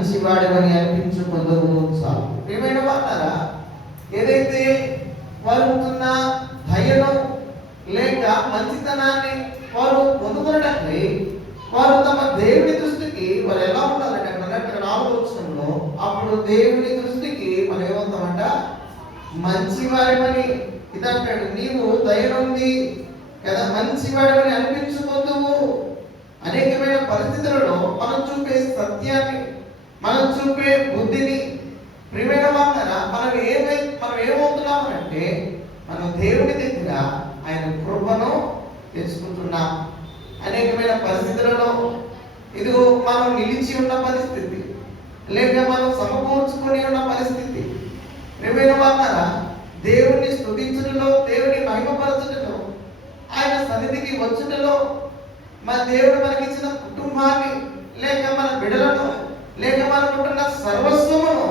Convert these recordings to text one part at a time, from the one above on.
మంచివాడని అనిపించుకుందువు చాలు. ఏమైనా వాళ్ళారా, ఏదైతే వారు ఉంటున్న దయను లేక మంచితనాన్ని వారు పొందుకున్నట్లే వారు తమ దేవుని దృష్టికి వారు ఎలా ఉండాలంటే అక్కడ 4వ వచనంలో, అప్పుడు దేవుని దృష్టికి మనం ఏమవుతామంట, మంచివాడివని. ఇదంటాడు, నీవు దయనుంది కదా మంచివాడివని అనిపించుకోదువు. అనేకమైన పరిస్థితులలో మనం చూపే సత్యాన్ని, మనం చూపే బుద్ధిని, ప్రియమైన వాళ్ళరా, మనం ఏమవుతున్నామంటే మనం దేవుని దగ్గర ఆయన కృపను తెచ్చుకుంటున్నాం. అనేకమైన పరిస్థితులలో ఇదిగో మనం నిలిచి ఉన్న పరిస్థితి, లేక మనం సమకూర్చుకొని ఉన్న పరిస్థితి, ప్రియమైన వాళ్ళరా, దేవుణ్ణి స్తుతించుటలో, దేవుని మహిమపరచుటలో, ఆయన సన్నిధికి వచ్చుటలో, మన దేవుడు మనకిచ్చిన కుటుంబాన్ని లేక మన బిడ్డలను లేక మనకుంటున్న సర్వస్వమును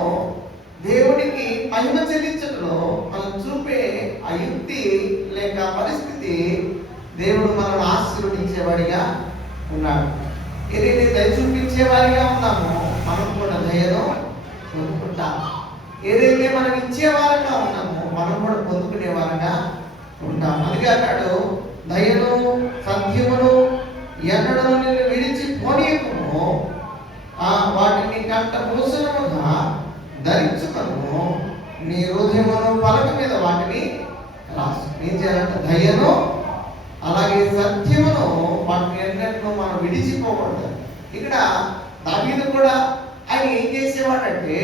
దేవుడికి మహిమ చెల్లించడంలో మనం చూపే ఆ యుక్తి లేక పరిస్థితి దేవుడు మనల్ని ఆశీర్వదించేవాడిగా ఉన్నాడు. ఏదైతే దయ చూపించేవాడిగా ఉన్నామో మనం కూడా దయను పొందుకుంటాం. ఏదైతే మనం ఇచ్చేవారంగా ఉన్నామో మనం కూడా పొందుకునే వారంగా ఉంటాం. అందుకే అన్నాడు, దయను సత్యమును ఎన్నడూ నిన్ను విడిచి పోనీయకుము, వాటిని కంట భూషణముగా ధరించుకొను, నీ హృదయమును పలక మీద వాటిని రాసు. ఏం చేయాలంటే దయను అలాగే సత్యమును వాటిని ఎన్నటినో మనం విడిచిపోకూడదు. ఇక్కడ దావీదు కూడా ఆయన ఏం చేసేవాడంటే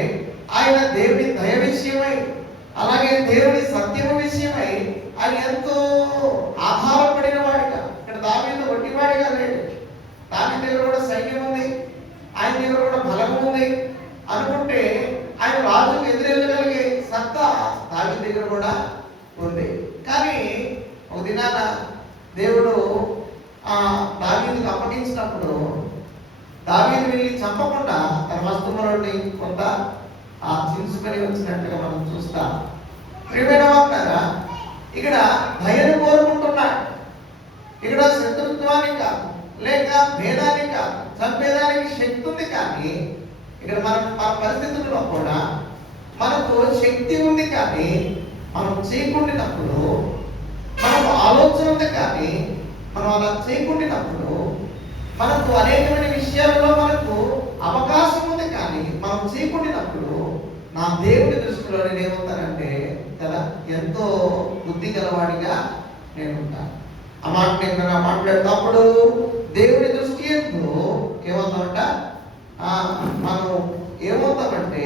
ఆయన దేవుని దయ విషయమై అలాగే దేవుని సత్యము విషయమై ఆయన ఎంతో ఆధారపడిన వాడిగా. ఇక్కడ దావీదు ఒట్టివాడిగా లేడు. దావీదు దగ్గర కూడా సైన్యం ఉంది, ఆయన దగ్గర కూడా బలం ఉంది అనుకుంటే ఆయన రాజుకు ఎదురెళ్ళగలిగే సత్తా దావీదు దగ్గర కూడా ఉంది. కానీ ఒక దినాన దేవుడు దావీదుకు అప్పగించినప్పుడు దావీదు వెళ్ళి చంపకుండా తన వస్తువులని కొంత చించుకొని వచ్చినట్టుగా మనం చూస్తాం. ప్రియమైన వారు, ఇక్కడ దయను కోరుకుంటున్నాడు. ఇక్కడ శత్రుత్వానికి కాదు, లేక భేదానికి కాదు, చంపేదానికి శక్తి ఉంది. కానీ ఇక్కడ మన పరిస్థితుల్లో కూడా మనకు శక్తి ఉంది, కానీ మనం చేయకుండినప్పుడు, మనకు ఆలోచన ఉంది, కానీ మనం అలా చేయకుండినప్పుడు, మనకు అనేకమైన విషయాల్లో మనకు అవకాశం ఉంది, కానీ మనం చేయకుండినప్పుడు నా దేవుడి దృష్టిలో నేను ఏమవుతానంటే కదా ఎంతో బుద్ధి గలవాడిగా నేను ఉంటాను. ఆ మాట నేను మాట్లాడేటప్పుడు దేవుడి దృష్టి ఎందు ఏమవుతామంట, మనం ఏమవుతామంటే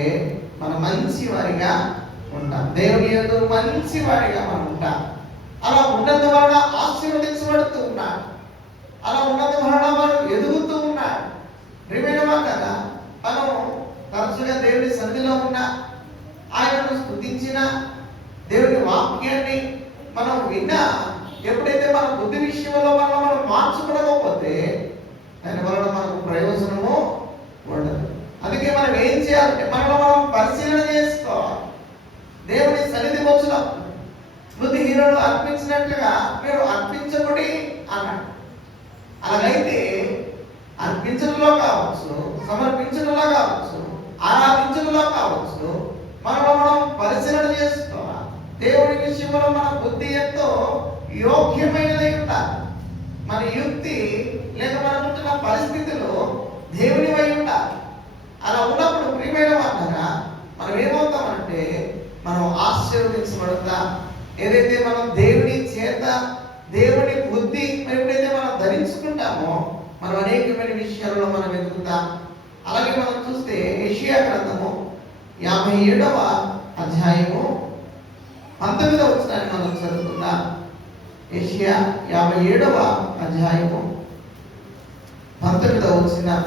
మనం మంచి వారిగా ఉంటాం. దేవుని యందు మంచి వారిగా మనం ఉంటాం. అలా ఉన్నందు వలన ఆశీర్వదించబడుతూ ఉన్నాడు. అలా ఉన్నందు వలన మనం ఎదుగుతూ ఉన్నాడు. ప్రియమైన కదా, మనం తరచుగా దేవుని సన్నిధిలో ఉన్న ఆయనను స్తుతించిన దేవుని వాక్యాన్ని మనం విన్నా, ఎప్పుడైతే మన బుద్ధి విషయంలో మనం మార్చుకోకపోతే దాని వలన మనకు ప్రయోజనము ఉండదు. అందుకే మనం ఏం చేయాలంటే మనం పరిశీలన చేసుకోవాలి. దేవుని సన్నిధికి వచ్చినప్పుడు బుద్ధిహీనులు అర్పించినట్లుగా మీరు అర్పించబడి అన్నాడు. అలాగైతే అర్పించడంలో కావచ్చు, సమర్పించడంలో కావచ్చు, ఆరాధించడంలో కావచ్చు, మనం పరిశీలన చేసుకోవాలి. దేవుడి విషయంలో మన బుద్ధి ఎంతో యోగ్యమైనదై ఉండాలి. మన యుక్తి లేక మనకుంటున్న పరిస్థితులు దేవుని వై ఉండాలి. అలా ఉన్నప్పుడు ప్రియమైన వాళ్ళగా మనం ఏమవుతామంటే మనం ఆశీర్వదించబడతాం. ఏదైతే మనం దేవుని చేత దేవుని బుద్ధి ఎప్పుడైతే మనం ధరించుకుంటామో మనం అనేకమైన విషయాల్లో మనం ఎదుగుతాం. అలాగే మనం చూస్తే యెషయా గ్రంథము 57వ అధ్యాయము 19వ వచనాన్ని మనం చదువుకుందాం. యెషయా 57వ అధ్యాయము 19వ వచనం.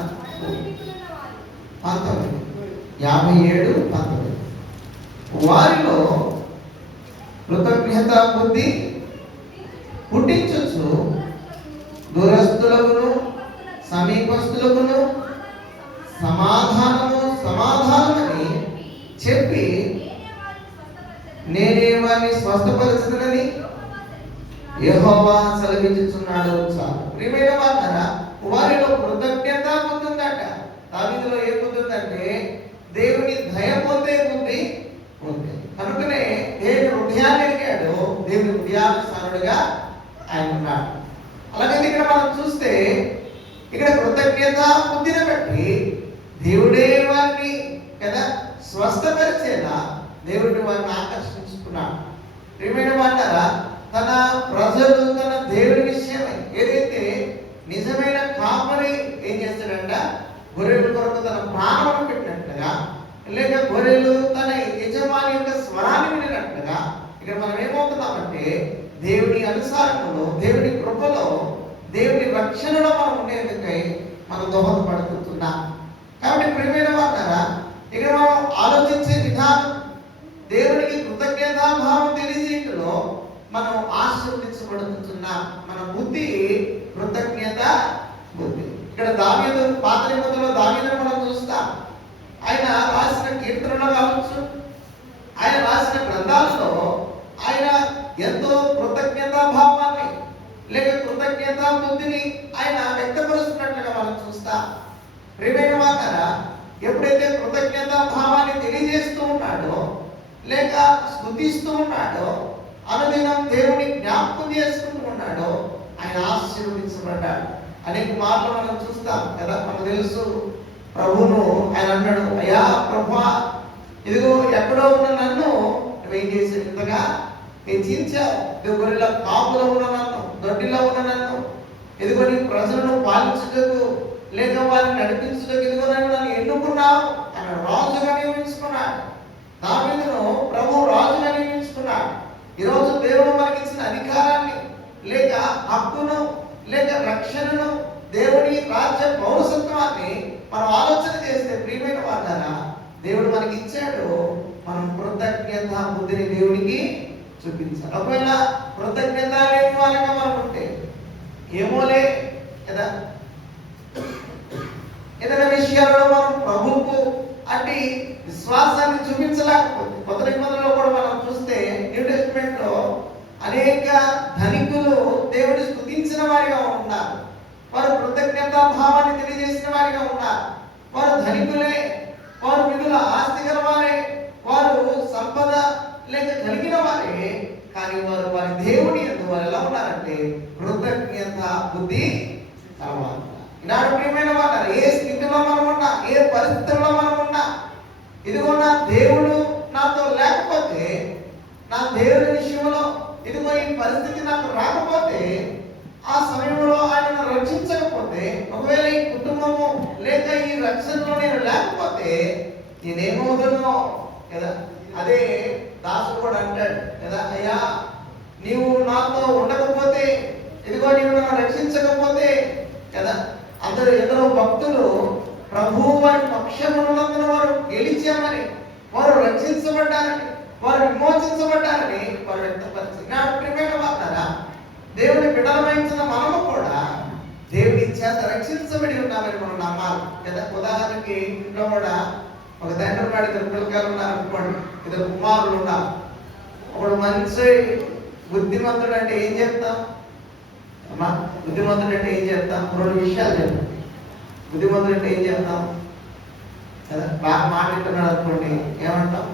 57:19 వారిలో కృతజ్ఞత బుద్ధి పుట్టించొచ్చు, దూరస్తులకును సమీపస్తులకును సమాధానమని చెప్పి నేనే వారిని స్వస్థపరచునని యెహోవా సెలవించుచున్నాడు. చాలు. ప్రియమైన వారలారా, వారిలో కృతజ్ఞత బుద్ధి ఉందట. దావీదులో ఏం బుద్ధి ఉందంటే దేవుని దయ పొందే బుద్ధి ఉంది. కనుకనే దేవుని హృదయాన్ని ఎరిగాడు, దేవుని హృదయానుసారుడుగా ఆయన ఉన్నాడు. అలాగే ఇక్కడ మనం చూస్తే ఇక్కడ కృతజ్ఞత బుద్ధిని బట్టి దేవుడే వారిని కదా స్వస్థపరిచేలా దేవుడిని వారిని ఆకర్షించుకున్నాడు. ప్రియమైన వాటారా, తన ప్రజలు తన దేవుడి విషయమై ఏదైతే నిజమైన కాపరి ఏం చేస్తాడంట, గొర్రెల కొరకు తన ప్రాణం పెట్టినట్లుగా, లేక గొర్రెలు తన యజమాని యొక్క స్వరాన్ని వినినట్లుగా ఇక్కడ మనం ఏమవుతున్నామంటే దేవుని అనుసారంలో, దేవుని కృపలో, దేవుని రక్షణలో మనం ఉండేందుకై మనం దోహదపడుతున్నాం. కాబట్టి ప్రియమైన వాటారా, ఇక్కడ మనం ఆలోచించే విధానం దేవునికి కృతజ్ఞతాభావం తెలియజేయటంలో మనం ఆశీర్వదించబడుతున్నాం. మన బుద్ధి కృతజ్ఞత బుద్ధి. ఇక్కడ దావీదు పాత నిబంధనలో దావీదును మనం చూస్తాం. ఆయన రాసిన కీర్తనలు కావచ్చు, ఆయన రాసిన గ్రంథాలలో ఆయన ఎంతో కృతజ్ఞతా భావాన్ని లేక కృతజ్ఞతా బుద్ధిని ఆయన వ్యక్తపరుస్తున్నట్లుగా మనం చూస్తాం. ప్రియమైన వాటారా, ఎప్పుడైతే కృతజ్ఞతా భావాన్ని తెలియజేస్తూ ఉన్నాడో లేక స్తుతిస్తూ ఉన్నాడో, అనుదినం దేవుని జ్ఞాపకం చేసుకుంటూ ఉన్నాడో ఆయన ఆశీర్వదించబడ్డాడు. అనేక మార్లు మనం చూస్తాం కదా, మనకు తెలుసు ప్రభువును ఆయన అన్నాడు, అయ్యా ప్రభువా, ఇదిగో ఎక్కడో ఉన్న నన్ను నువ్వేం చేసి ఇంతగా హెచ్చించావు, ఇదిగో గొర్రెల కాపులో ఉన్న నన్ను, దొడ్డిలో ఉన్న నన్ను, ఇదిగో నీ ప్రజలను పాలించుటకు లేక వారిని నడిపించుటకు ఇదిగో నన్ను ఎన్నుకున్నావు అని రాజుగా నియమించుకున్నాడు. దావీదును ప్రభు రాజుగా నియమించుకున్నాడు. ఈరోజు దేవుడు మనకిచ్చిన అధికారాన్ని లేక హక్కును లేక రక్షణను, దేవుని రాజ్య పౌరసత్వాన్ని మనం ఆలోచన చేస్తే ప్రియమైన వాళ్ళారా, దేవుడు మనకి ఇచ్చాడు. మనం కృతజ్ఞత బుద్ధిని దేవునికి చూపించాలి. ఒకవేళ కృతజ్ఞత లేని వాళ్ళగా మనం ఉంటే ఏమోలే కదా, ఏదైనా విషయాల్లో మనం ప్రభువుకు అంటే విశ్వాసాన్ని చూపించలేకపోతే, కొత్త నిబంధనలో కూడా మనం చూస్తే న్యూ టెస్టిమెంట్ లో అనేక ధనికులు దేవుడిని స్తుతించిన వారిగా ఉన్నారు. వారు కృతజ్ఞతా భావాన్ని తెలియజేసిన వారిగా ఉన్నారు. వారు ధనికులే, వారు మిగుల ఆస్తి గల వారే, వారు సంపద లేక కలిగిన వారే, కానీ వారు వారి దేవుని యందు వారు ఎలా ఉన్నారంటే కృతజ్ఞత బుద్ధి కలవారు. ఈనాడు ప్రియమైన వారు, ఏ స్థితిలో మనం ఉన్నా, ఏ పరిస్థితుల్లో మనం ఉన్నా, ఇదిగో నా దేవుడు నాతో లేకపోతే, నా దేవుడి విషయంలో ఇదిగో ఈ పరిస్థితి నాకు రాకపోతే, ఆ సమయంలో ఆయన రక్షించకపోతే, ఒకవేళ ఈ కుటుంబము లేక ఈ రక్షణలో నేను లేకపోతే నేనేమవుతున్నో కదా. అదే దాసుడు కూడా అంటాడు కదా, అయ్యా నీవు నాతో ఉండకపోతే, ఇదిగో నీవు నన్ను రక్షించకపోతే కదా. అందరూ ఎందరో భక్తులు ప్రభువు వారి పక్షమున్నందున వారు గెలిచామని, వారు రక్షించబడ్డారని, వారు విమోచించబడ్డారని వారు వ్యక్తపరిచారు. నా ప్రియమైన వారా, దేవుని బిడ్డలమైన మనము కూడా దేవుని చేత రక్షించబడి ఉన్నామని మనం నమ్మాలి కదా. ఉదాహరణకి ఇంట్లో కూడా ఒక తండ్రి ఉన్నాడు, ఇద్దరు పిల్లకాయలు ఉన్నారు అనుకోండి, ఇద్దరు కుమారులు ఉన్నారు. ఒకడు మంచి బుద్ధిమంతుడు అంటే ఏం చెప్తాం అమ్మా? బుద్ధిమంతుడు అంటే ఏం చెప్తాం? రెండు విషయాలు చెప్తాం. బుద్ధిమంతుడు అంటే ఏం చెప్తాం కదా, బాగా మాట్లాడుతున్నాడు అనుకోండి, ఏమంటాం?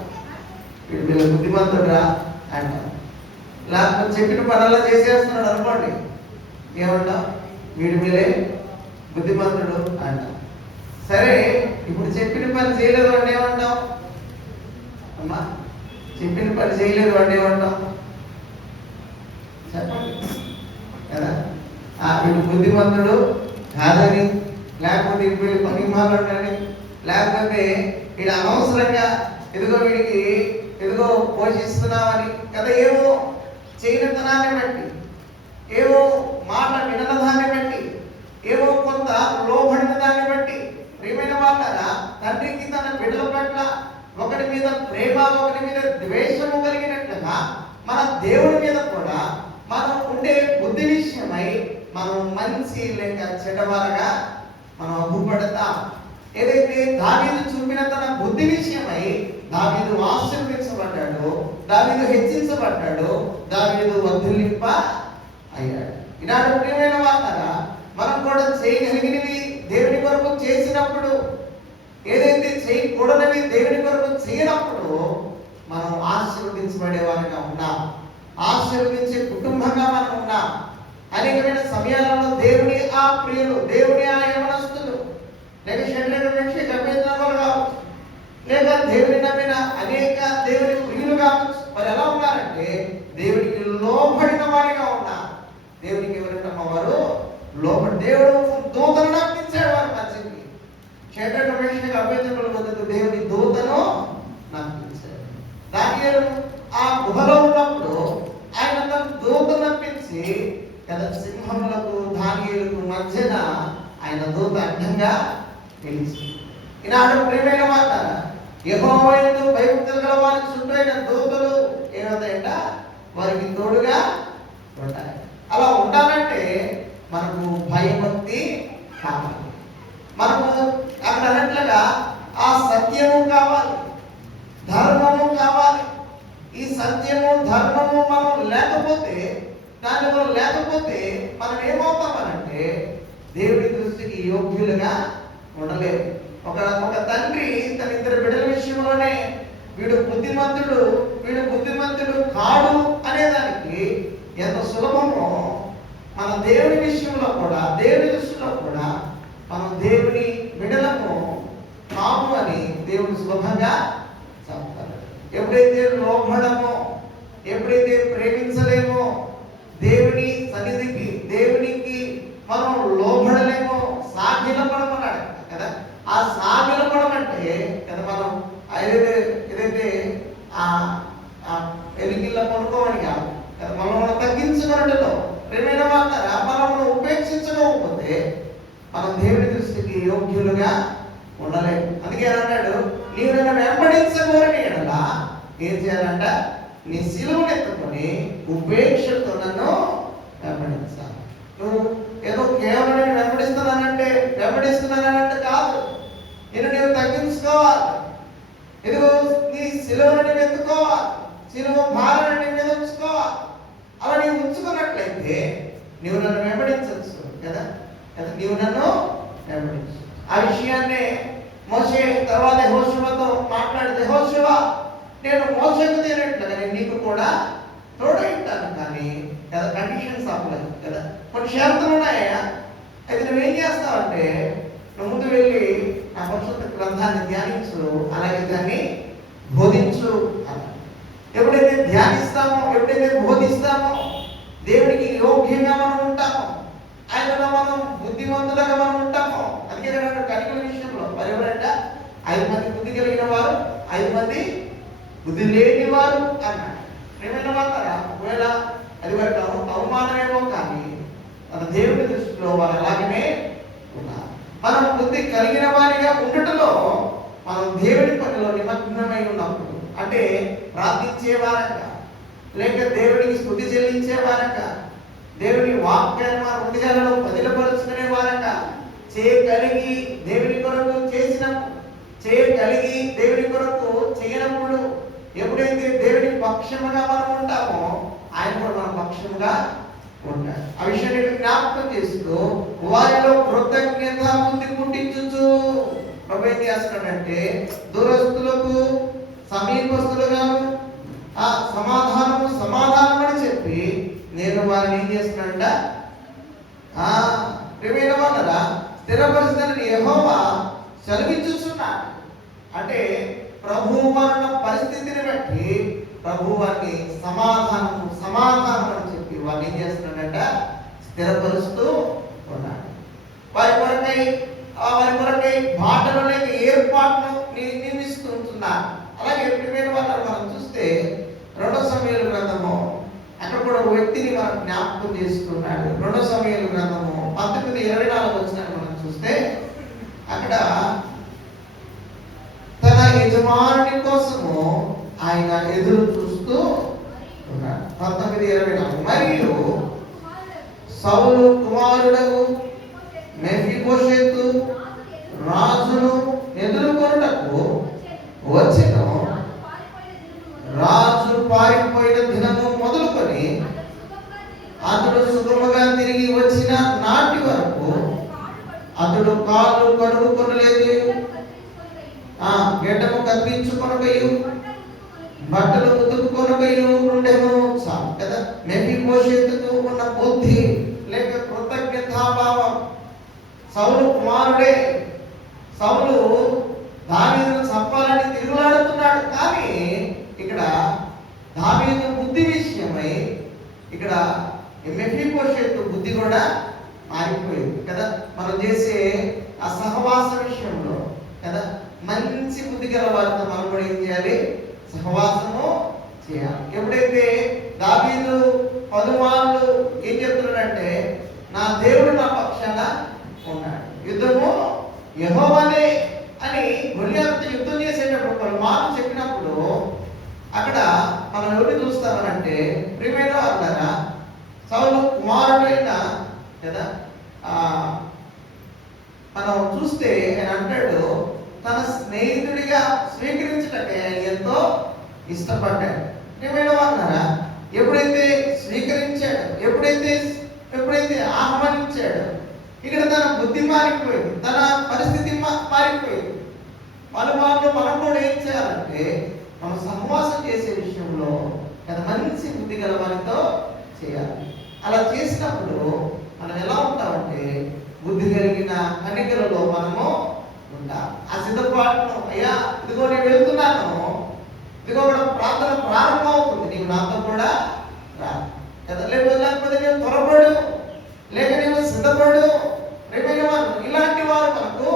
వీడు బుద్ధిమంతుడు రా అంటాం. లేకపోతే చెప్పిన పనుల్లో చేసేస్తున్నాడు అనుకోండి, ఏమంటాం? వీడి మీరే బుద్ధిమంతుడు అంటాం. సరే, ఇప్పుడు చెప్పిన పని చేయలేదు అంటే ఏమంటాం అమ్మా? చెప్పిన పని చేయలేదు అంటే ఏమంటాం చెప్పండి కదా. వీడు బుద్ధిమంతుడు కాదని, లేకపోతే వీడు పనిమాలని, లేకపోతే వీడు అనవసరంగా ఎదుగో వీడికి ఎదుగో పోషిస్తున్నామని కదా, ఏవో చేయనితనాన్ని బట్టి, ఏవో మాట వినదాన్ని బట్టి, ఏవో కొంత లోబడిన దాన్ని బట్టి, ప్రియమైన వాళ్ళరా, తండ్రికి తన బిడ్డల పట్ల ఒకటి మీద ప్రేమ, ఒకటి మీద ద్వేషము కలిగినట్లుగా మన దేవుడి మీద కూడా మనం ఉండే బుద్ధి విషయమై మనం మంచి లేక చెడ్డవారగా మనం అగ్గుపడతాం. ఏదైతే దావీదు చూపిన తన బుద్ధి విషయమై దావీదు ఆశీర్వదించబడ్డాడు, దావీదు హెచ్చించబడ్డాడు, దావీదు వర్ధిల్లింప అయ్యాడు. ఈనాడు ప్రియమైన వాళ్ళరా, మనం కూడా చేయగలిగినవి దేవుని కొరకు చేసినప్పుడు ఏదైతే చేయకూడనివి దేవుని కొరకు చేయనప్పుడు మనం ఆశీర్వదించబడే వారిగా ఉన్నాం, ఆశీర్వదించే కుటుంబంగా మనం ఉన్నాం. అనేకమైన సమయాలలో దేవుని ఆ ప్రియులు, దేవుని ఆ యవనస్తులు, లేక శరీరం నుంచి గర్భేంద్రాలు కావచ్చు, లేక దేవుని నమ్మిన అనేక దేవుని ప్రియులు కావచ్చు, మరి ఎలా ఉన్నారంటే దేవునికి లోబడిన వారిగా ఉన్నారు. దేవునికి ఎవరైనా వారు లోబడి, దేవుడు దూతను నమ్మించాడు వారి మధ్యకి. శరీరం నుంచి గర్భేంద్రాల వద్దకు దేవుని దూతను నమ్మించాడు. దానియేలు ఆ గుహలో ఉన్నప్పుడు ఆయన తన దూత నమ్మించి కదా సింహములకు దానియేలుకు మధ్యన ఆయన దూత అడ్డంగా నిలిచి, ఈనాడు ప్రియమైన మాట, యెహోవా యందు భయభక్తులు గల వారి చుట్టూ అయిన దూతలు ఏమవుతాయంట, వారికి తోడుగా ఉంటాయి. అలా ఉండాలంటే మనకు భయభక్తి కావాలి. మనకు అక్కడ అన్నట్లుగా ఆ సత్యము కావాలి, ధర్మము కావాలి. ఈ సత్యము ధర్మము మనం లేకపోతే, దాన్ని మనం లేకపోతే మనం ఏమవుతామనంటే దేవుడి దృష్టికి యోగ్యులుగా ఉండలేము. ఒక తండ్రి తన ఇద్దరు బిడ్డల విషయంలోనే వీడు బుద్ధిమంతుడు కాడు అనేదానికి ఎంత సులభమో, మన దేవుని విషయంలో కూడా, దేవుని దృష్టిలో కూడా మనం దేవుని బిడ్డలము కాము అని దేవుడు సులభంగా చెప్తారు. ఎప్పుడైతే లోబడమో, ఎప్పుడైతే ప్రేమించలేమో, దేవుని సన్నిధికి, దేవునికి మనం లోబడలేమో, సాగిలపడమన్నాడు కదా. ఆ సాగిలపడం అంటే కదా మనం ఏదైతే ఎలిగిళ్ళ కొనుక్కోమని కాదు కదా, మనం తగ్గించుకున్నట్టులో ప్రేమైన వాళ్ళారా, మనం ఉపేక్షించకపోతే మనం దేవుని దృష్టికి యోగ్యులుగా ఉండలేము. అందుకే అన్నాడు, నీవు నన్ను వెంబడించకూడని ఎడల ఏం చేయాలంట, నీ సిలువను ఎత్తుకొని ఉపేక్షతో నన్ను వెంబడించాలి. నువ్వు ఏదో కేవలం నేను వెంబడిస్తున్నానంటే కాదు, నీవు తగ్గించుకోవాలి. ఇదిగో నీ సిలువను నీవు ఎత్తుకోవాలి, సిలువ భారాన్ని నీ మీద ఉంచుకోవాలి. అలా నీవు ఉంచుకున్నట్లయితే నీవు నన్ను వెంబడించవచ్చు కదా. నీవు నన్ను వెంబడించు. ఆ విషయాన్నే మోషే తర్వాత యెహోషువతో మాట్లాడితే, యెహోషువ, నేను మోషేకు తేనట్లుగా నేను నీకు కూడా తోడై ఉంటాను, కానీ కదా కండిషన్స్ అప్లై కదా, కొన్ని షరతులు ఉన్నాయా. అయితే నువ్వేం చేస్తావంటే, నువ్వు ముందు వెళ్ళి నా పరిశుద్ధ గ్రంథాన్ని ధ్యానించు, అలాగే దాన్ని బోధించు అన్న. ఎప్పుడైతే ధ్యానిస్తామో, ఎప్పుడైతే బోధిస్తామో, దేవునికి యోగ్యంగా మనం ఉంటామో, ఆయనలో మనం బుద్ధిమంతులుగా మనం ఉంటామో. అందుకే కనికల విషయంలో మరి ఎవరంట, 5 మంది బుద్ధి కలిగిన వారు, 5 మంది బుద్ధి లేని వారు అన్నాడు. ఏమైనా వాళ్ళరా, ఒకవేళ అది వారికి అవమానమేమో, కానీ మన దేవుని దృష్టిలో వారు అలాగనే ఉన్నారు. మనం బుద్ధి కలిగిన వారిగా ఉండటంలో మనం దేవుని పనిలో నిమగ్నమై ఉన్నప్పుడు, అంటే ప్రార్థించే వారంగా, లేక దేవుడికి స్తుతి చెల్లించే వారంగా, దేవుని వాక్యాన్ని మన హృదయాలలో పదిలపరుచుకునే వారంగా చేయగలిగి దేవుని కొరకు చేయగలిగి దేవుని కొరకు చేయనప్పుడు, ఎప్పుడైతే దేవుని పక్షముగా మనం ఉంటామో, ఆయన కూడా మన పక్షముగా ఉంటాడు. ఆ విషయాన్ని జ్ఞాపకం చేస్తూ వారిలో కృతజ్ఞత బుద్ధి పుట్టించు. ప్రభు ఏం చేస్తున్నాడంటే, దూరస్తులకు సమీపస్తులుగాను ఆ సమాధానం అని చెప్పి నేను వారిని ఏం చేస్తున్నాడంట, ప్రియమైన వాళ్ళరా, స్థిరపరిచిన యెహోవా సెలవిచ్చుచున్నాడు. అంటే ప్రభు వారున్న పరిస్థితిని బట్టి ప్రభు వారిని సమాధానం అని చెప్పి వారిని ఏం చేస్తున్నాడంట, స్థిరపరుస్తూ ఉన్నాడు. వారి కొరకై బాటలు లేక ఏర్పాటును నియమిస్తూ ఉంటున్నారు. అలాగే ప్రియమైన వాళ్ళని మనం చూస్తే 2 సమూయేలు గ్రంథము, అక్కడ కూడా ఒక వ్యక్తిని మనం జ్ఞాపకం చేస్తున్నాడు. 2 సమూయేలు గ్రంథము 19:24 వచనాన్ని మనం చూస్తే, అక్కడ తన యజమానుని కోసము ఆయన ఎదురు చూస్తూ ఉన్నాడు. 19:24 మరియు సౌలు కుమారుడగు మెఫీబోషెతు రాజును ఎదుర్కొనుటకు వచ్చెను. రాజు పారిపోయిన దినము మొదలుకొని అతడు సుగముగా తిరిగి వచ్చిన నాటి వరకు అతడు కాళ్ళు కడుగుకొనలేదు, గడ్డము కత్తిరించుకొనకయు బట్టలు ఉతుకుకొనకయు ఉండెను. చాలు కదా. మెఫీబోషెతుకు ఉన్న బుద్ధి లేక కృతజ్ఞతాభావం. సౌలు కుమారుడే. సౌలు దావీదును చంపాలని తిరుగులాడుతున్నాడు. కానీ ఇక్కడ దావీదు బుద్ధి విషయమై ఇక్కడ మెఫీబోషెతు బుద్ధి కూడా మారిపోయింది కదా. మనం చేసే ఆ సహవాస విషయంలో కదా మంచి బుద్ధి గల వారితో మనం కూడా ఏం చేయాలి? సహవాసము చేయాలి. ఎప్పుడైతే దావీదు పదుమార్లు ఏం చెప్తున్నాడంటే, నా దేవుడు నా పక్షాన ఉన్నాడు, యుద్ధము యెహోవానే అని గొలియాతుతో యుద్ధం చేసేటప్పుడు పలుమార్లు చెప్పినప్పుడు అక్కడ మనం ఎవరిని చూస్తామనంటే, ప్రియమైన వారులారా, సౌలు కుమారుడైన కదా మనం చూస్తే ఆయన అంటాడు, తన స్నేహితుడిగా స్వీకరించటకే ఆయన ఎంతో ఇష్టపడ్డాడు. ప్రియమైన వారులారా, ఎప్పుడైతే స్వీకరించాడు, ఎప్పుడైతే ఆహ్వానించాడు, ఇక్కడ తన బుద్ధి మారిపోయింది, తన పరిస్థితి మారిపోయింది. పలుమార్లు మనం కూడా ఏం చేయాలంటే, మనం సహవాసం చేసే విషయంలో కదా మంచి బుద్ధి గల వారితో చేయాలి. అలా చేసినప్పుడు మనం ఎలా ఉంటామంటే, బుద్ధి కలిగిన కన్నికలలో మనము ఉంటాం. ఆ సిద్ధపాటును, అయ్యా ఇదిగో నేను వెళ్తున్నాను, ఇదిగో కూడా ప్రార్థన ప్రారంభం అవుతుంది, నీవు నాతో కూడా రా కదా. లేకపోతే నేను త్వరపడు, లేక నేను సిద్ధపడు. ఇలాంటి వారు మనకు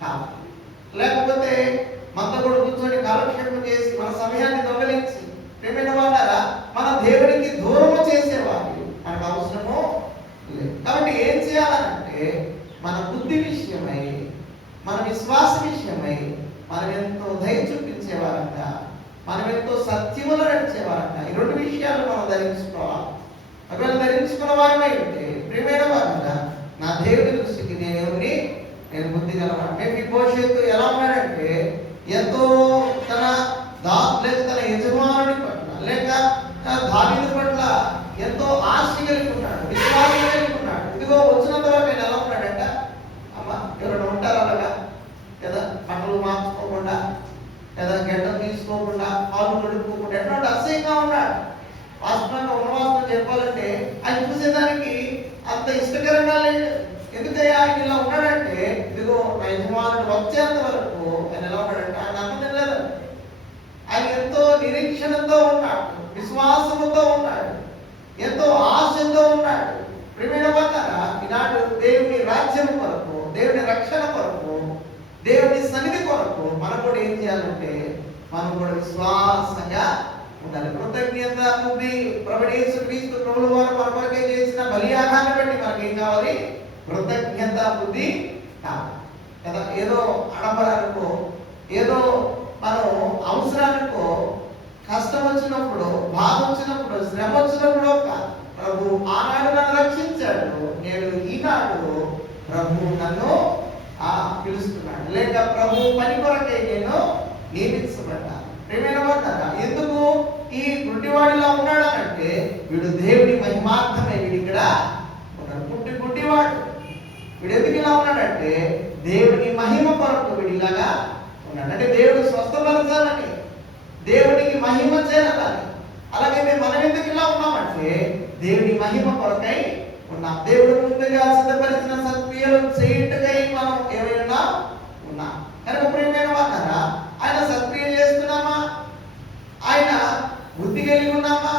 కావాలి. లేకపోతే మనతో కూడా కూర్చొని కాలక్షేపం చేసి మన సమయాన్ని దొంగలించి ప్రేమైన వాళ్ళారా మన దేవుడికి దూరము చేసేవారు మనకు అవసరము లేదు. కాబట్టి ఏం చేయాలంటే, మన బుద్ధి విషయమై, మన విశ్వాస విషయమై మనం ఎంతో దయ చూపించేవారంట, మనం ఎంతో సత్యములు నడిచేవారంట. ఈ రెండు విషయాలు మనం ధరించుకోవాలి. ఒకవేళ ధరించుకున్న వారమై ఉంటే ప్రియమైన వారంట, నా దేవుడి దృష్టికి నేను బుద్ధి గలవాడు. మెఫీబోషెతు ఎలా ఉన్నాడంటే, ఎంతో తన యజమానుడి పట్ల లేక దావీదు పట్ల ఎంతో ఆశ కలిగి ఉన్నాడు, విశ్వాసం కలిగి ఉన్నాడు. ఇదిగో వచ్చినంత వరకు ఆయన ఎలా ఉన్నాడంట, అమ్మ ఎవరైనా ఉంటారు అలాగా కదా, బట్టలు మార్చుకోకుండా లేదా గడ్డం తీసుకోకుండా పాలు నడుపుకోకుండా ఎటువంటి అసహ్యంగా ఉన్నాడు. వాస్తవంగా ఉన్నవాస్తవం చెప్పాలంటే ఆయన చూసేదానికి అంత ఇష్టకరంగా లేదు. ఎందుకయ్యా ఆయన ఇలా ఉన్నాడంటే, ఇదిగో నా యజమానుడు వచ్చేంత వరకు ఆయన ఎలా ఉన్నాడంటే, ఆయన అన్నం తినలేదు. ఆయన ఎంతో నిరీక్షణతో ఉన్నాడు, విశ్వాసముతో ఉన్నాడు, ఎంతో ఆశతో ఉన్నాడు. ప్రియమైన వారులారా, ఈనాడు దేవుని రాజ్యం కొరకు, దేవుని రక్షణ కొరకు, దేవుని సన్నిధి కొరకు మనం కూడా ఏం చేయాలంటే, మనం కూడా విశ్వాసంగా ఉండాలి. కృతజ్ఞత బుద్ధి. ప్రభువు యేసుక్రీస్తు ప్రభువు వారు మన కొరకే చేసిన బలియాగాన్ని బట్టి మనకి ఏం కావాలి? కృతజ్ఞత బుద్ధి కావాలి కదా. ఏదో ఆడంబరానికో, ఏదో మనం అవసరానికో, కష్టం వచ్చినప్పుడు, బాధ వచ్చినప్పుడు, శ్రమ వచ్చినప్పుడు కాదు. ప్రభు ఆనాడు నన్ను రక్షించాడు, నేను ఈనాడు ప్రభు నన్ను పిలుస్తున్నాడు, లేక ప్రభు పని కొరకే నేను నియమించబడ్డాను. ప్రియమైన వారులారా, ఎందుకు ఈ గుడ్డివాడిలా ఉన్నాడు అంటే, వీడు దేవుడి మహిమార్థమే వీడు ఇక్కడ ఉన్నాడు. గుడ్డివాడు వీడు ఎందుకు ఇలా ఉన్నాడంటే, దేవుని మహిమ కొరకు వీడు ఇలాగా ఉన్నాడు. అంటే దేవుడు స్వస్థపరచాలని, దేవునికి మహిమ చేరాలని. అలాగైతే మనం ఎందుకు ఇలా ఉన్నామంటే, దేవుని మహిమ కొరకై ఉన్నాం. దేవుడు ముందుగా సిద్ధపరిచిన సత్క్రియలు చేయుటకై మనం ఏమైనా ఉన్నాం. కనుక ప్రియమైన వారులారా, ఆయన సత్క్రియ చేస్తున్నామా, ఆయన బుద్ధి కలిగి ఉన్నామా,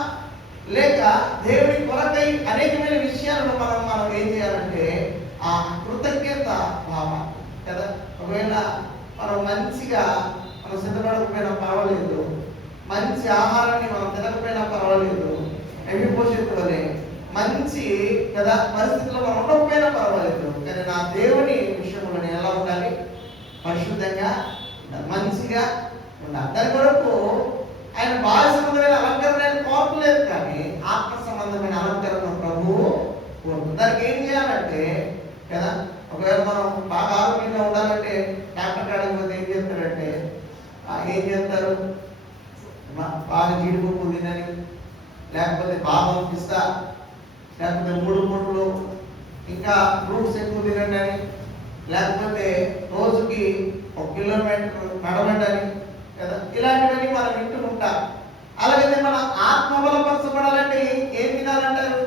లేక దేవుని కొరకై అనేకమైన విషయాలను మనం ఏం చేయాలంటే, ఆ కృతజ్ఞత భావం కదా. ఒకవేళ మనం మంచిగా మనం సిద్ధపడకపోయినా పర్వాలేదు, మంచి ఆహారాన్ని మనం తినకపోయినా పర్వాలేదు, మెఫీబోషెతులోనే మంచి కదా పరిస్థితుల్లో మనం ఉండకపోయినా పర్వాలేదు, కానీ నా దేవుని విషయంలో నేను ఎలా ఉండాలి? పరిశుద్ధంగా ఉండాలి, మంచిగా ఉండాలి. దాని కొరకు ఆయన బాహ్య సంబంధమైన అలంకరణ కోరలేదు, కానీ ఆత్మ సంబంధమైన అలంకరణ ప్రభువు కోరుతుంది. దానికి ఏం చేయాలంటే కదా, ఒకవేళ మనం బాగా ఆరోగ్యంగా ఉండాలంటే డాక్టర్ కాడికి పోతే ఏం చేస్తారంటే, ఏం చేస్తారు? బాగా జీడిపప్పు తినని, లేకపోతే బాదం పిస్తా, లేకపోతే 3 పూటలు ఇంకా ఫ్రూట్స్ ఎక్కువ తినండి అని, లేకపోతే రోజుకి 1 కిలోమీటర్ నడవండి అని, అలాగే మన ఆత్మ బలపరచబడాలంటే ఏం తినాలంటారు?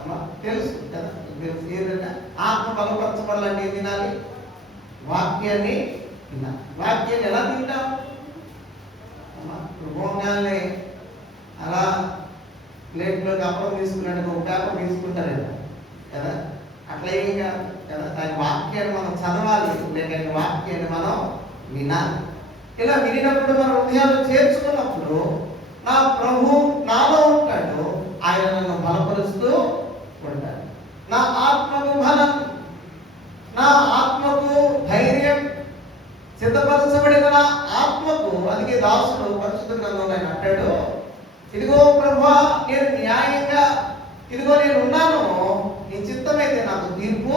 అమ్మా తెలుసు కదా, తెలుసు ఏదంటే ఆత్మ బలపరచబడాలంటే ఏం తినాలి? వాక్యాన్ని తినాలి. వాక్యాన్ని ఎలా తింటాం? అమ్మా పోగానే అలా ప్లేట్లోకి అప్పడం తీసుకున్నట్టు ఒక పేపర్ తీసుకుంటారు కదా, అట్లా ఏం కాదు కదా. దాని వాక్యాన్ని మనం చదవాలి, లేక వాక్యాన్ని మనం వినాలి. ఇలా వినినప్పుడు మన హృదయాలు చేర్చుకున్నప్పుడు నా ప్రభు నాలో ఉంటాడు, ఆయన నన్ను బలపరుస్తూ ఉంటాడు. నా ఆత్మకు బలం, నా ఆత్మకు ధైర్యం, సిద్ధపరచబడిన నా ఆత్మకు. అందుకే దాసుడు పరిశుద్ధ గ్రంథంలో ఆయన అంటాడు, ఇదిగో ప్రభువా నేను న్యాయంగా, ఇదిగో నేను ఉన్నాను, నీ చిత్తమైతే నాకు తీర్పు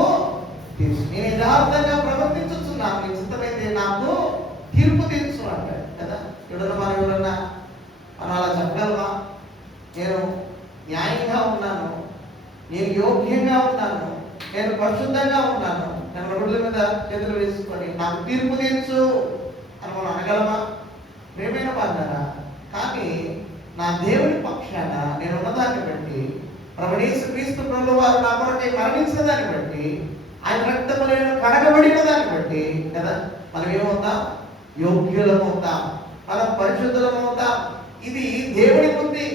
తీర్చు. నేను యథార్థంగా ప్రవర్తించుతున్నాను, నీ చిత్తమైతే నాకు తీర్పు తీర్చు అంటాడు కదా. ఎవరన్నా మనం అలా చెప్పగలమా? నేను న్యాయంగా ఉన్నాను, నేను యోగ్యంగా ఉన్నాను, నేను పరిశుద్ధంగా ఉన్నాను, నేను రోడ్ల మీద చేతులు వేసుకొని నాకు తీర్పు తీర్చు అని మనం అనగలమా? ప్రేమైన వాళ్ళారా, కానీ నా దేవుని పక్షాన నేను ఉన్నదాన్ని బట్టి, ప్రభువు యేసుక్రీస్తు ప్రభువు వారు నా కొరకై మరణించిన దాన్ని బట్టి, ఆయన రక్తములో కడగబడిన దాన్ని బట్టి కదా మనం ఏమవుతాం? యోగ్యులమవుతాం, మనం పరిశుద్ధులమవుతాం. ఇది దేవుని బుద్ధి,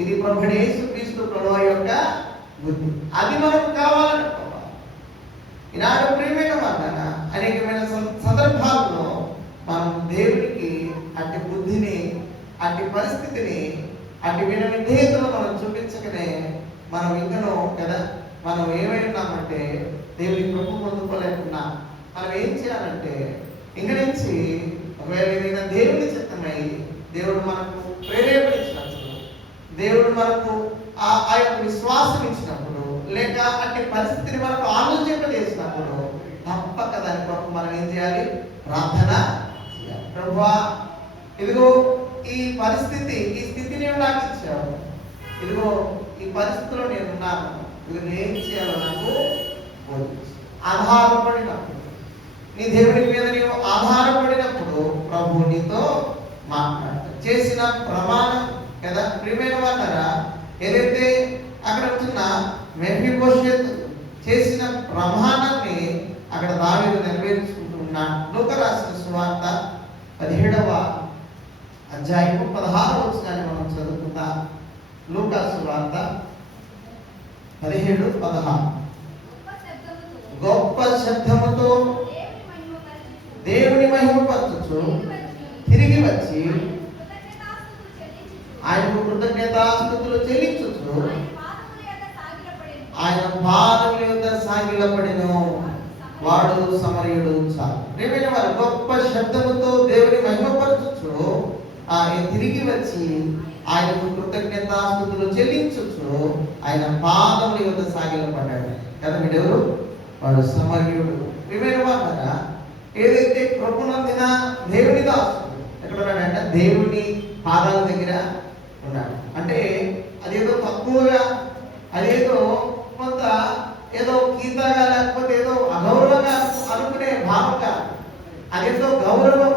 ఇది ప్రభువు యేసుక్రీస్తు ప్రభువు యొక్క బుద్ధి. అది మనకు కావాలనుకోవాలి. ఈనాడు ప్రియమైన వాళ్ళ అనేకమైన సందర్భాల్లో మనం దేవునికి అట్టి బుద్ధిని, అట్టి పరిస్థితిని, అట్టి విధేయతను మనం చూపించకనే మనం ఇంకనో కదా మనం ఏమైనామంటే దేవుని కృప పొందుకోలేకున్నా మనం ఏం చేయాలంటే ఇంక నుంచి ఒకవేళ ఏదైనా దేవుని చిత్తమై దేవుడు మనకు ప్రేరేపణించినప్పుడు, దేవుడు మనకు ఆ యొక్క విశ్వాసం ఇచ్చినప్పుడు, లేక అట్టి పరిస్థితిని మనకు ఆలోచింపజేసినప్పుడు తప్పక దాని కొరకు మనం ఏం చేయాలి? ప్రార్థన చేయాలి. ప్రభువా ఇదిగో ఈ పరిస్థితి, ఈ స్థితిని నాకు ఇచ్చావు, ఇదిగో ఈ పరిస్థితిలో నేను ఉన్నాను, ఇదిగో నేను ఏం చేయాలో నాకు ఆధారపడినప్పుడు, నీ దేవుని మీద నీవు ఆధారపడినప్పుడు ప్రభు నీతో మాట్లాడతాడు. చేసిన ప్రమాణం కదా ప్రియమైన వాళ్ళారా, ఏదైతే అక్కడ ఉంటున్న మెఫీబోషెత్ చేసిన ప్రమాణాన్ని అక్కడ దావీదు నెరవేర్చుకుంటూ ఉన్నాడు. లూకా రాసిన సువార్త 17వ అధ్యాయము 16వ వచనాన్ని మనం చదువుకుందాం. లూకా సువార్త 17:16. గొప్ప శబ్దముతో దేవుని మహిమపరచుచు తిరిగి వచ్చి ఆయనకు కృతజ్ఞతాస్తుతులు చెల్లించుచు ఆయన పాదముల యొద్ద సాగిలపడెను. వాడు సమరయుడు. చాలు ప్రియమైన వారు, గొప్ప శబ్దముతో దేవుని మహిమపరచుచు ఆయన తిరిగి వచ్చి ఆయనకు కృతజ్ఞతాస్తుతులు చెల్లించుచు ఆయన పాదముల యొద్ద సాగిలపడ్డాడు కదా. మీరెవరు? వాడు సమరయుడు. ప్రియమైన వారా, ఏదైతే కృపనందిన దేవుని దాసుడు ఎక్కడ ఉన్నాడంటే దేవుని పాదాల దగ్గర ఉన్నాడు. అంటే అదేదో తక్కువగా, అదేదో కొంత ఏదో కీతగా, లేకపోతే ఏదో అగౌరవంగా అనుకునే భావంగా, అదెంతో గౌరవం,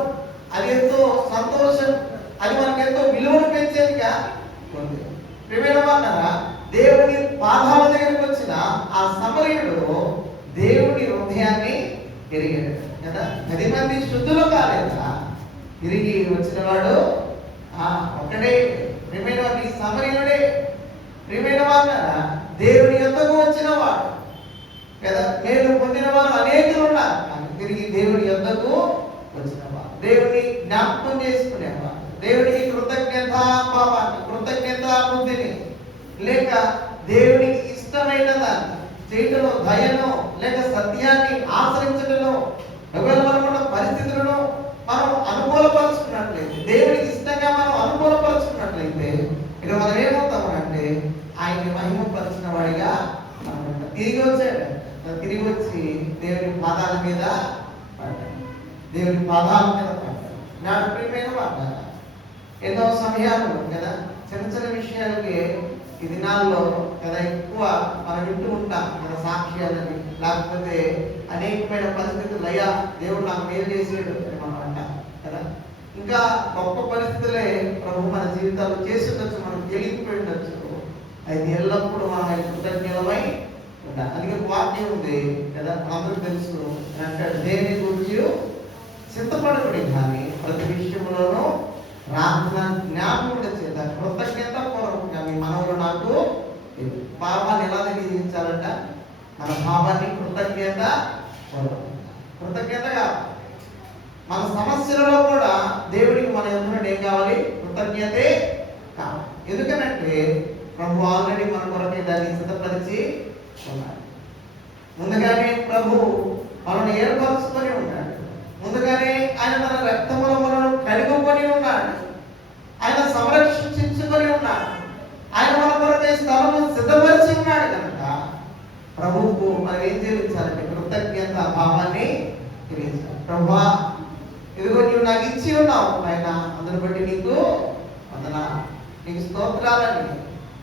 అదెంతో సంతోషం, అది మనకెంతో విలువను పెంచేదిగా ఉంది. ప్రియమైన వాళ్ళారా, దేవుని పాదాల దగ్గరికి వచ్చిన ఆ సమరయుడు దేవుని హృదయాన్ని ఎరిగాడు కదా. 10 మంది శుద్ధులు కాలేదా, తిరిగి వచ్చిన వాడు ఒక్కడే. ప్రియమైన వాడి సమరయుడే. ప్రియమైన వాళ్ళారా, దేవుని యొద్దకు వచ్చిన వాడు కదా. మేలు పొందిన వారు అనేకులు ఉన్నారు, కానీ తిరిగి దేవుని యొద్దకు వచ్చిన వాడు, దేవుని జ్ఞాపకం చేసుకునేవాడు, దేవునికి కృతజ్ఞతాభావాన్ని, కృతజ్ఞతా బుద్ధిని, లేక దేవునికి ఇష్టమైన దాన్ని చేయటంలో దయను, లేక సత్యాన్ని ఆచరించడంలో, ఒకవేళ మనం ఉన్న పరిస్థితులను మనం అనుకూలపరుచుకున్నట్లయితే, దేవునికి ఇష్టంగా మనం అనుకూలపరుచుకున్నట్లయితే, ఇక మనం ఏమవుతామంటే ఆయన్ని మహిమపరిచిన వాడిగా తిరిగి వచ్చాడు. తిరిగి వచ్చి దేవుని పాదాల మీద పడ్డాడు, దేవుని పాదాల మీద పడ్డాడు. నాడు ప్రియమైన పడ్డాడు. ఎన్నో సమయాలు కదా చిన్న చిన్న విషయాలకి ఈ దినాల్లో కదా ఎక్కువ మనం వింటూ ఉంటాం కదా, సాక్ష్యాలని, లేకపోతే అనేకమైన పరిస్థితులు, అయ్యా దేవుడు నాకు మేలు చేసాడు అని మనం అంటాం కదా. ఇంకా ఇంకా గొప్ప పరిస్థితులే ప్రభు మన జీవితాలు చేసి ఉండొచ్చు, మనకు తెలియకపోయి ఉండొచ్చు. అయితే ఎల్లప్పుడూ మనం ఆయన కృతజ్ఞతమై ఉండాలి. అందుకే వాక్యం ఉంది కదా, అందరూ తెలుసు అంటే దేని గురించి చింతపడకుడి కానీ ప్రతి విషయంలోనూ ప్రార్థన జ్ఞాపకుల చేత కృతజ్ఞత పూర్వకంగా మీ మనవులు నాకు పాపాన్ని ఎలా తెలియజేయించాలంట, మన భావాన్ని కృతజ్ఞత కృతజ్ఞతగా మన సమస్యలలో కూడా దేవుడికి మన ఎదురు ఏం కావాలి, కృతజ్ఞతే కావాలి. ఎందుకనంటే ప్రభు ఆల్రెడీ మన కొరకే దాన్ని సిద్ధపరిచి ఉన్నాడు. ముందుగానే ప్రభు మనల్ని ఏర్పరచుకొని ఉన్నాడు. ముందుగానే ఆయన తన రక్తముల మనను కడుగుకొని ఉన్నాడు. ఆయన సంరక్షించుకొని ఉన్నాడు. ఆయన మన కొరకే స్థలము సిద్ధపరిచి ఉన్నాడు కనుక ప్రభువుకు మనం ఏం చెల్లించాలంటే కృతజ్ఞత భావాన్ని తెలియజేయాలి. ప్రభువా, ఇదిగో నీవు నాకు ఇచ్చి ఉన్నావు ఆయన, అందుని బట్టి నీకు వందనాలు, నీకు స్తోత్రాలని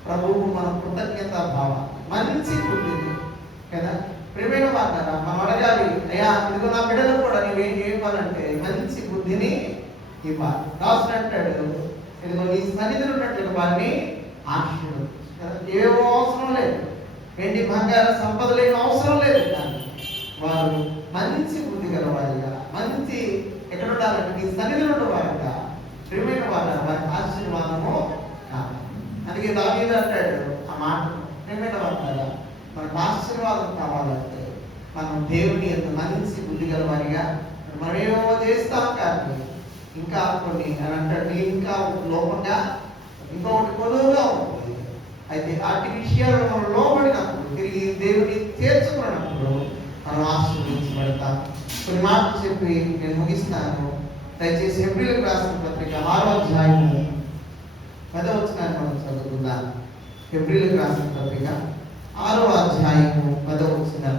ప్రభువు మన కృతజ్ఞత భావం మంచి బుద్ధిని కదా. ప్రియమైన వారు మనం అడగాలి, అయ్యా ఇదిగో నా బిడ్డలు కూడా నీవేం చేయాలంటే మంచి బుద్ధిని ఇవ్వాలి. దాసుడు అంటాడు, ఇదిగో నీ సన్నిధిలో ఉన్నట్టు వారిని ఆశీర్వదించు. ఏవో అవసరం లేదు, వెండి బంగార సంపదలు ఏమీ అవసరం లేదు, కానీ వారు మంచి బుద్ధి గల వారిగా, మంచి ఎక్కడ ఉండాలంటే నీ సన్నిధిలో ఉన్నవారుగా, ప్రియమైన వారు వారికి ఆశీర్వాదము కావాలి. అందుకే దావీదు అంటాడు ఆ మాట, ప్రియమైన వారు మనకు ఆశీర్వాదం కావాలంటే మనం దేవుని ఎంత మంచి బుద్ధి గల వారిగా, మనం ఏమో చేస్తాం కానీ ఇంకా కొన్ని అని అంటాడు, ఇంకా లోపంగా ఇంకొకటి కొలువుగా ఉంటుంది. అయితే అటు విషయాలు మనం లోపడినప్పుడు తిరిగి దేవుని తీర్చుకున్నప్పుడు మనం ఆశీర్వదించబడతాం. కొన్ని మాటలు చెప్పి నేను ముగిస్తాను. దయచేసి హెబ్రీయులకు రాసిన పత్రిక 6వ అధ్యాయము 10వ వచనాన్ని మనం చదువుకుందాం. హెబ్రీయులకు రాసిన పత్రిక 6వ అధ్యాయము 10వ వచనం.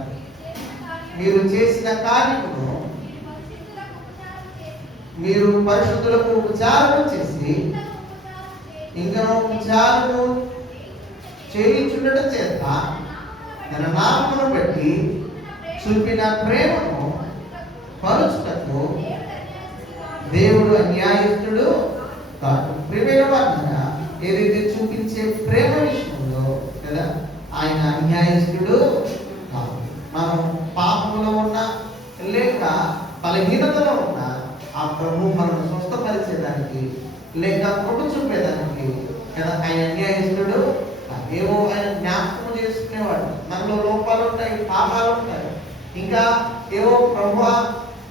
మీరు చేసిన కార్యమును మీరు పరిశుద్ధులకు ఉపచారము చేసి ఇంకా ఉపచారము చేయించుండటం చేత తన నామమును బట్టి చూపిన ప్రేమను పరుచుటకు దేవుడు అన్యాయస్తుడు కాదు. ప్రియమైన వారులారా, ఏదైతే చూపించే ప్రేమ విషయంలో కదా ఆయన అన్యాయస్తుడు కాదు. మనం పాపంలో ఉన్నా లేక బలహీనతలో ఉన్నా ఆ ప్రభు మనల్ని స్వస్థపరిచేదానికి లేక కృప చూపేదానికి కదా ఆయన అన్యాయస్తుడు. ఏవో ఆయన జ్ఞాపకం చేసుకునేవాడు. మనలో లోపాలు ఉంటాయి, పాపాలు ఉంటాయి. ఇంకా ఏవో ప్రభువా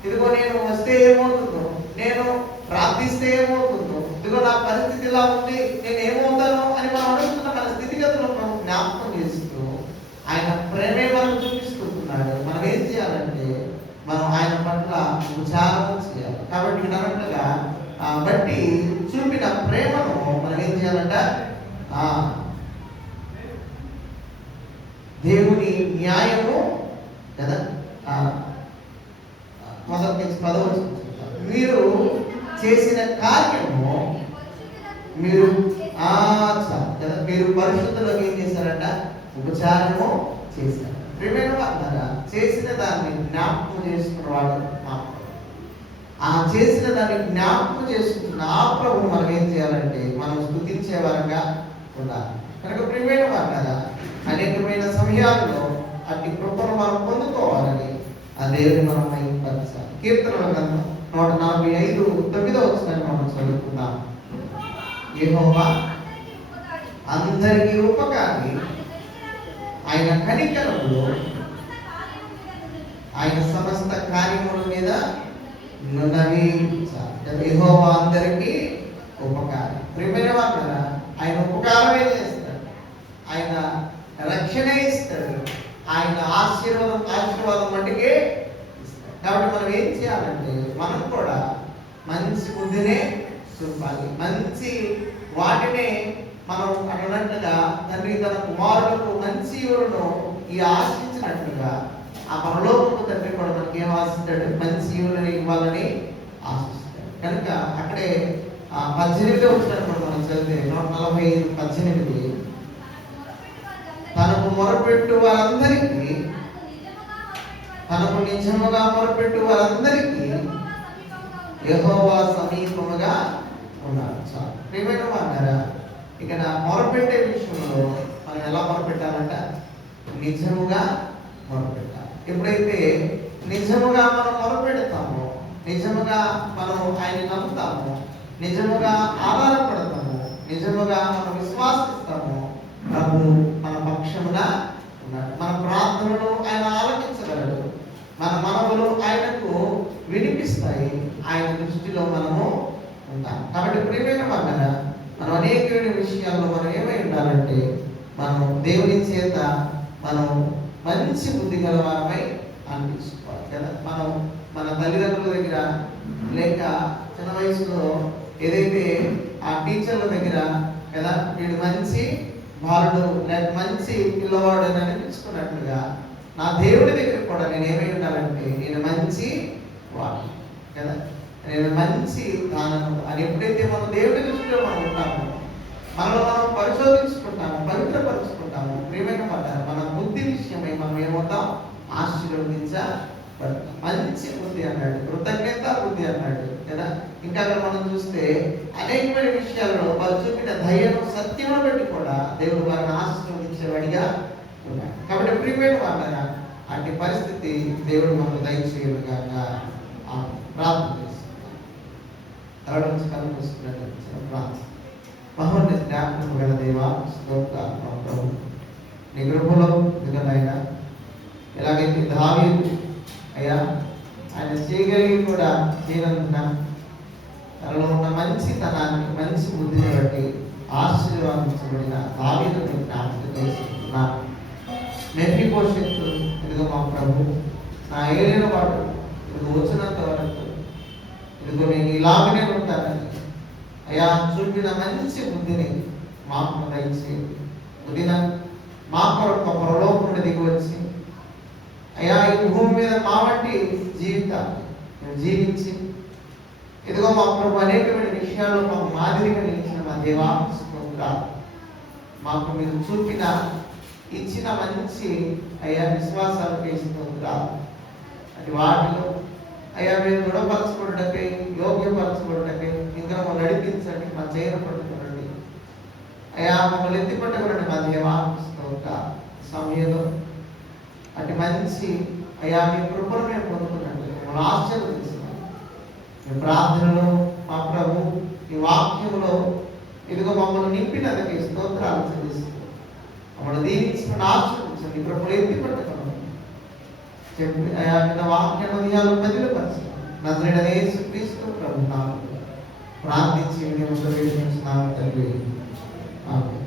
ఇదిగో నేను వస్తే ఏమవుతుందో, నేను ప్రార్థిస్తే ఏమవుతుందో, ఇదిగో నా పరిస్థితి ఇలా ఉంది, నేను ఏమవుతాను అని మనం అడుగుతున్న మన స్థితిగతులు మనం జ్ఞాపకం చేస్తూ ఆయన ప్రేమే మనం చూపిస్తున్నాడు. మనం ఏం చేయాలంటే మనం ఆయన పట్ల విచారం చేయాలి. కాబట్టి ఇక్కడ అన్నట్లుగా బట్టి చూపిన ప్రేమను మనం ఏం చేయాలంట, దేవుని న్యాయము కదా. మొదటి నుంచి 10వ మీరు చేసిన కార్యము మీరు కదా మీరు పరిశుద్ధులకు ఏం చేశారంట, ఉపచారము చేశారు. ప్రియమైన వారులారా, చేసిన దాన్ని జ్ఞాపకం చేసుకున్నవాడు ఆ చేసిన దాన్ని జ్ఞాపకం చేసుకుంటున్న ఆ ప్రభు మనం ఏం చేయాలంటే మనం స్తుతించే వారంగా ఉండాలి. కనుక ప్రియమైన వారులారా, అనేకమైన సమయాల్లో అట్టి కృపను మనం పొందుకోవాలని ఆ దేవుని మనం మహిమపరచాలి. కీర్తనల గ్రంథం 145:9వ వచనాన్ని మనం చదువుకుందాం. యెహోవా అందరికీ ఉపకారి, ఆయన కనికరములు ఆయన సమస్త కార్యముల మీద నున్నవి. యెహోవా అందరికీ ఉపకారి. ప్రియమైన వారులారా, ఆయన ఉపకారమే చేస్తాడు, ఆయన రక్షణ ఇస్తాడు, ఆయన ఆశీర్వాదం మటుకే ఇస్తాడు. కాబట్టి మనం ఏం చేయాలంటే మనం కూడా మంచి బుద్ధినే చూపాలి. మంచి వాటినే మనం అన్నట్టుగా తండ్రి తన కుమారులకు మంచి ఈవులను ఈ ఆశించినట్లుగా ఆ పరలోకపు తండ్రి కూడా మనకి ఏం ఆశిస్తాడు, మంచి ఈవులను ఇవ్వాలని ఆశిస్తాడు. కనుక అక్కడే 18 వచ్చినప్పుడు మనం చదివితే 145:18 తనకు మొరపెట్టు వారందరికీ, తనకు నిజముగా మొరపెట్టు వారందరికీ యెహోవా సమీపముగా ఉన్నాడు. చాలు. ప్రియమైన వారులారా, ఇక నా మొరపెట్టే విషయంలో మనం ఎలా మొరపెట్టాలంట? నిజముగా మొరపెట్టాలి. ఎప్పుడైతే నిజముగా మనం మొరపెడతామో, నిజముగా మనం ఆయన నమ్ముతాము, నిజముగా ఆధారపడతాము, నిజముగా మనం విశ్వాసిస్తాము, ప్రభు మన పక్షముగా ఉన్నాడు. మన ప్రార్థనలు ఆయన ఆలకించగలడు. మన మనవులు ఆయనకు వినిపిస్తాయి. ఆయన దృష్టిలో మనము ఉంటాం. కాబట్టి ప్రియమైన వాళ్ళ మనం అనేకమైన విషయాల్లో మనం ఏమై ఉండాలంటే, మనం దేవుని చేత మనం మంచి బుద్ధి గలవారమై అనిపించుకోవాలి కదా. మనం మన తల్లిదండ్రుల దగ్గర లేక చిన్న వయసులో ఏదైతే ఆ టీచర్ల దగ్గర కదా, వీడు మంచి బాలుడు లేక మంచి పిల్లవాడు అని అనిపించుకున్నట్లుగా నా దేవుడి దగ్గర కూడా నేను ఏమై ఉండాలంటే, నేను మంచి వాడు కదా, నేను మంచి దానము అని ఎప్పుడైతే మనం దేవుడి దృష్టిలో మనం ఉంటామో, మనలో మనం పరిశోధించుకుంటాము, పవిత్రపరుచుకుంటాము. ప్రియమైన మాట, మన బుద్ధి విషయమై మనం ఏమవుతాం? ఆశీర్వదించబడతాం. మంచి బుద్ధి అన్నాడు, కృతజ్ఞత బుద్ధి అన్నాడు కదా. ఇంకా అక్కడ మనం చూస్తే అనేకమైన విషయాల్లో వారు చూపిన ధైర్యం, సత్యమును బట్టి కూడా దేవుడు వారిని ఆశీర్వదించేవాడిగా ఉన్నాడు. కాబట్టి ప్రియమైన వాళ్ళ అట్టి పరిస్థితి దేవుడు మనకు దయచేయగా ప్రార్థన చేస్తున్నాం. తర్వాత కళ్ళు చూసుకున్నట్టు ప్రార్థన. మహోన్నత జ్ఞాపకం గల దేవా, స్తోత్రం నీ కృపలో దిగనైనా ఎలాగైతే దావీదు అయ్యా ఆయన చేయగలిగి కూడా చేయనందున తనలో ఉన్న మంచితనాన్ని, మంచి బుద్ధిని బట్టి ఆశీర్వాదించబడిన దావీదుని జ్ఞాపకం చేసుకుంటున్నాను. మెఫీబోషెతు ఇదిగో మా ప్రభు, నా ఏలిన వాడు ఇదిగో వచ్చినంత వరకు ఇదిగో నేను ఇలాగనే ఉంటానని అయ్యా చూపిన మంచి బుద్ధిని మాకు దయచేయండి. బుద్ధిన మా కొరకు పరలోకముండి దిగి వచ్చి అయ్యా ఈ భూమి మీద మా వంటి జీవితాన్ని జీవించి ఇదిగో మా ప్రభు అనేకమైన విషయాల్లో మాకు మాదిరిగా నిలిచిన మా దేవా, మాకు మీరు చూపిన ఇచ్చిన మంచి అయ్యా విశ్వాసాలకు స్తోత్రా. అది వాటిలో అయ్యా మేము దృఢపరచుకోవటకై, యోగ్యపరచుకోవటకై ఇంకా మమ్మల్ని నడిపించండి, మా చేయను పట్టుకోనండి అయ్యా, మమ్మల్ని ఎత్తి పట్టుకోనండి మా దేవా. స్తోత్ర సమయంలో అటు మంచి అయ్యా మీ కృపను మేము పొందుకున్నట్టు మమ్మల్ని ఆశీర్వదిస్తున్నాం. మీ ప్రార్థనలో మా ప్రభు ఈ వాక్యంలో ఇదిగో మమ్మల్ని నింపినందుకు స్తోత్రాలు చెల్లిస్తున్నాం. మమ్మల్ని దీవించిన ఆశీర్వదించండి, ఈ ప్రభులు ఎత్తి పట్టుకున్నాం చెప్పి అయా నిన్న వాక్య హృదయాలు బదిలిపరచండి. నజరేయుడైన యేసుక్రీస్తు ప్రభు నామములో ప్రార్థించి మేము తండ్రి. ఆమేన్.